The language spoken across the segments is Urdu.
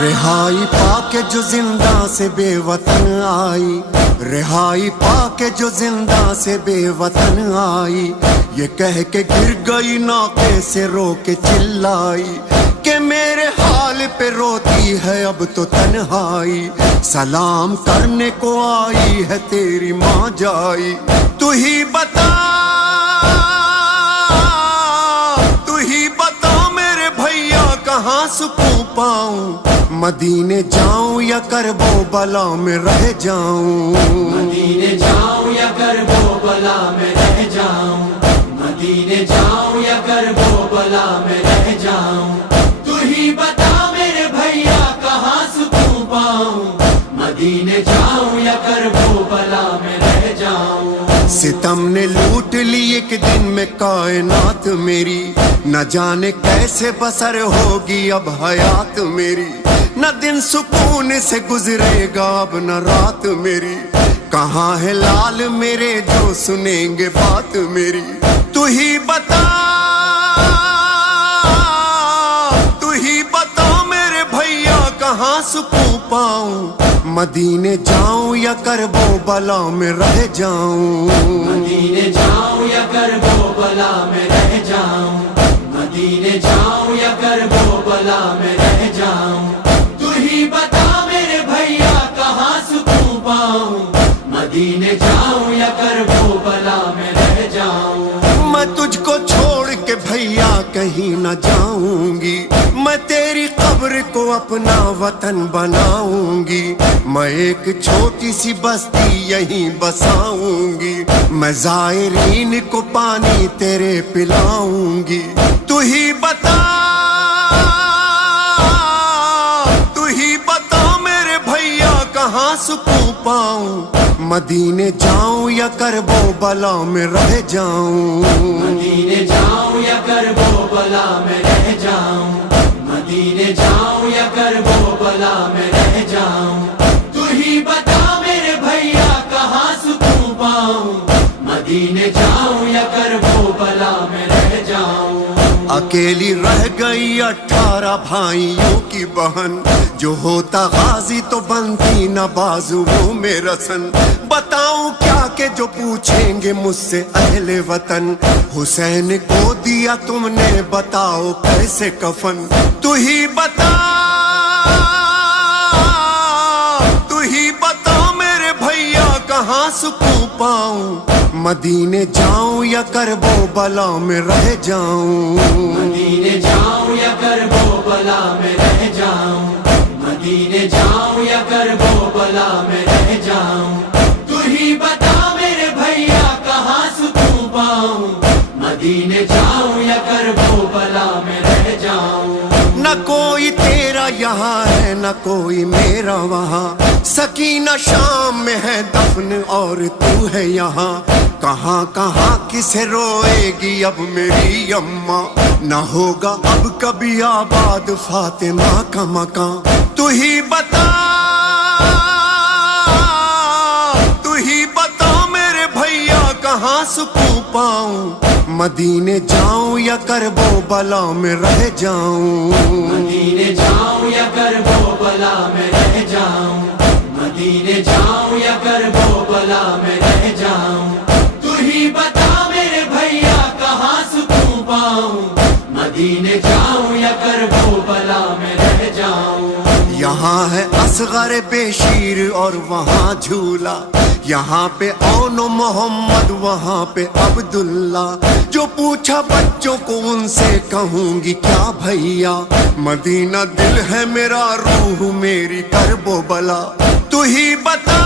رہائی پا کے جو زندہ سے بے وطن آئی، رہائی پا کے جو زندہ سے بے وطن آئی، یہ کہہ کے گر گئی ناقے سے رو کے چلائی کہ میرے حال پہ روتی ہے اب تو تنہائی، سلام کرنے کو آئی ہے تیری ماں جائی، تو ہی بتا میرے بھیا کہاں سکون پاؤں، مدینے جاؤں یا کربو بلا میں رہ جاؤں، مدینے جاؤں یا کربو بلا میں رہ جاؤں، مدینے جاؤں یا کربو بلا میں رہ جاؤں، تو ہی بتا میرے بھیا کہاں سکون پاؤں، مدینے جاؤں یا کربو بلا میں رہ جاؤں۔ ستم نے لوٹ لی ایک دن میں کائنات میری، نہ جانے کیسے بسر ہوگی اب حیات میری، نہ دن سکون سے گزرے گا اب نہ رات میری، کہاں ہے لال میرے جو سنیں گے بات میری، تو ہی بتا میرے بھیا کہاں سکون پاؤں، مدینے جاؤں یا کربو بلا میں رہ جاؤں، مدینے جاؤں یا کربو بلا میں رہ جاؤں، مدینے جاؤں یا کربو بلا میں رہ جاؤں، تو ہی بتا میرے بھیا کہاں سکون پاؤں، مدینے جاؤں یا کربو بلا میں رہ جاؤں۔ میں تجھ کو چھوڑ کے بھیا کہیں نہ جاؤں گی، میں تیری قبر کو اپنا وطن بناؤں گی، میں ایک چھوٹی سی بستی یہیں بساؤں گی، میں زائرین کو پانی تیرے پلاؤں گی، تو ہی بتا میرے بھیا کہاں سکون پاؤں، مدینے جاؤں یا کربو بلا میں رہ جاؤں، مدینے جاؤں یا کربو بلا میں رہ جاؤں، مدینے جاؤں یا کربو بلا میں رہ جاؤں، تو ہی بتا میرے بھیا کہاں سکون پاؤں، مدینے جاؤں یا کربو بلا میں رہ جاؤں۔ اکیلی رہ گئی 18 بھائیوں کی بہن، جو ہوتا غازی تو بنتی نہ بازوؤں میں رسن، بتاؤں کیا کہ جو پوچھیں گے مجھ سے اہل وطن، حسین کو دیا تم نے بتاؤ کیسے کفن، تو ہی بتا میرے بھیا کہاں سکون پاؤں، مدینے جاؤں یا کربو بلا میں رہ جاؤں، مدینے جاؤں یا کربو بلا میں رہ جاؤں، مدینے جاؤں یا کربو بلا میں رہ جاؤں، تو ہی بتا میرے بھیا کہاں سکون پاؤں، مدینے جاؤں یا کربو بلا میں رہ جاؤں۔ نہ کوئی تیرا یہاں ہے نہ کوئی میرا وہاں، سکینہ شام میں ہے دفن اور تو ہے یہاں، کہاں کہاں کسے روئے گی اب میری اماں، نہ ہوگا اب کبھی آباد فاطمہ کا مکان، تو ہی بتا میرے بھیا کہاں سکون پاؤں، مدینے جاؤں یا کربو بلا میں رہ جاؤں، مدینے جاؤں یا کربو بلا میں رہ جاؤں، مدینے جاؤں یا کربو بلا میں رہ جاؤں، تو ہی بتا میرے بھیا کہاں سکون پاؤں، مدینے جاؤں یا کربو بلا میں رہ جاؤں۔ یہاں ہے اصغر بشیر اور وہاں جھولا، یہاں پہ اون و محمد وہاں پہ عبداللہ، جو پوچھا بچوں کو ان سے کہوں گی کیا بھیا، مدینہ دل ہے میرا روح میری کربو بلا، تو ہی بتا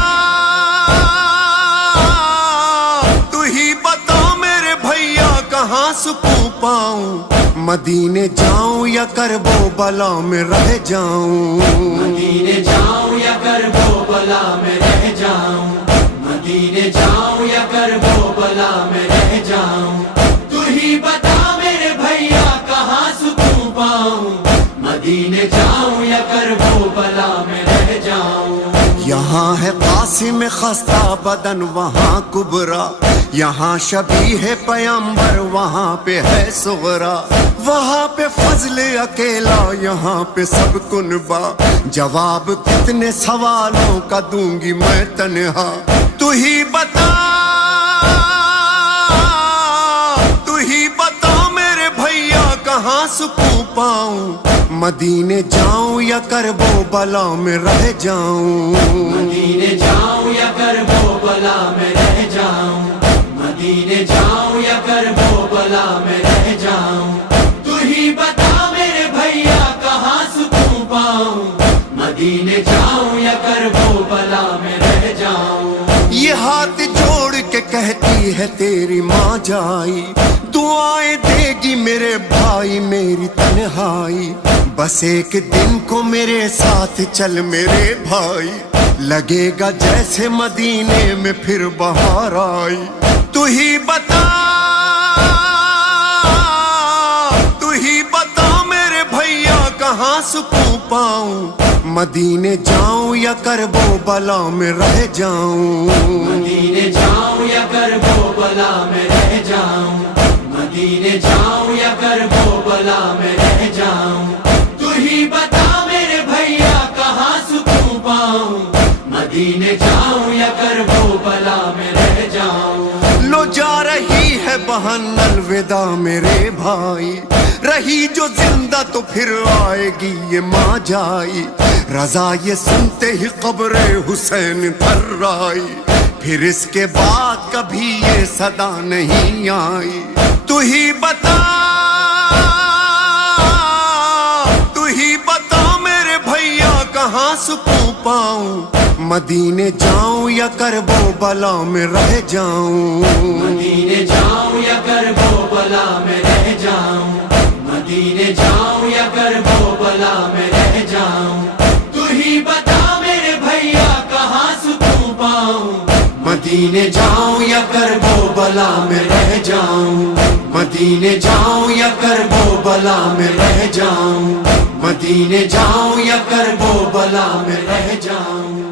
میرے بھیا کہاں سکون پاؤں، مدینے جاؤں یا کربو بلا میں رہ جاؤں، مدینے جاؤں یا کربو بلا میں رہ جاؤں، مدینے جاؤں یا کربو بلا میں رہ جاؤں، تو ہی بتا میرے بھیا کہاں سکون پاؤں، مدینے جاؤں یا کربو بلا میں رہ جاؤں۔ یہاں ہے قاسم خستہ بدن وہاں کبرا، یہاں شبیہ پیمبر وہاں پہ ہے صغرا، وہاں پہ فضل اکیلا یہاں پہ سب کنبا، جواب کتنے سوالوں کا دوں گی میں تنہا، تو ہی بتا میرے بھیا کہاں سکون پاؤں، مدینے جاؤں یا کربو بلا میں رہ جاؤں، مدینے جاؤں یا کربو بلا میں رہ جاؤں، مدینے جاؤں یا کربو بلا میں رہ جاؤں، تو ہی بتا میرے بھیا کہاں سکون پاؤں، مدینے جاؤں یا کربو بلا میں رہ جاؤں۔ یہ ہاتھ جوڑ کے کہتی ہے تیری ماں جائی، دعائیں دے گی میرے بھائی میری تنہائی، بس ایک دن کو میرے ساتھ چل میرے بھائی، لگے گا جیسے مدینے میں پھر بہار آئی، تو ہی بتا میرے بھیا کہاں سکون پاؤں، مدینے جاؤں یا کربو بلا میں رہ جاؤں، مدینے جاؤں یا کربو بلا میں رہ جاؤں، مدینے جاؤں یا کربو بلا میں رہ جاؤں، تو ہی بتا میرے بھیا کہاں سکون پاؤں، مدینے جاؤں یا کربو بلا میں رہ جاؤں۔ لو جا رہی ہے بہن الوداع میرے بھائی، رہی جو زندہ تو پھر آئے گی یہ ماں جائی، رضا یہ سنتے ہی قبر حسین تھر آئی، پھر اس کے بعد کبھی یہ صدا نہیں آئی، تو ہی بتا میرے بھیا کہاں سکون پاؤں، مدینے جاؤں یا کربو بلا میں رہ جاؤں، مدینے جاؤں یا کربو بلا میں رہ جاؤں، مدینے جاؤں یا کربو بلا میں رہ جاؤں، تو ہی بتا میرے بھیا کہاں سکون پاؤں، مدینے جاؤں یا کربو بلا میں رہ جاؤں، مدینے جاؤں یا کربو بلا میں رہ جاؤں، مدینے جاؤں یا کربو بلا میں رہ جاؤں۔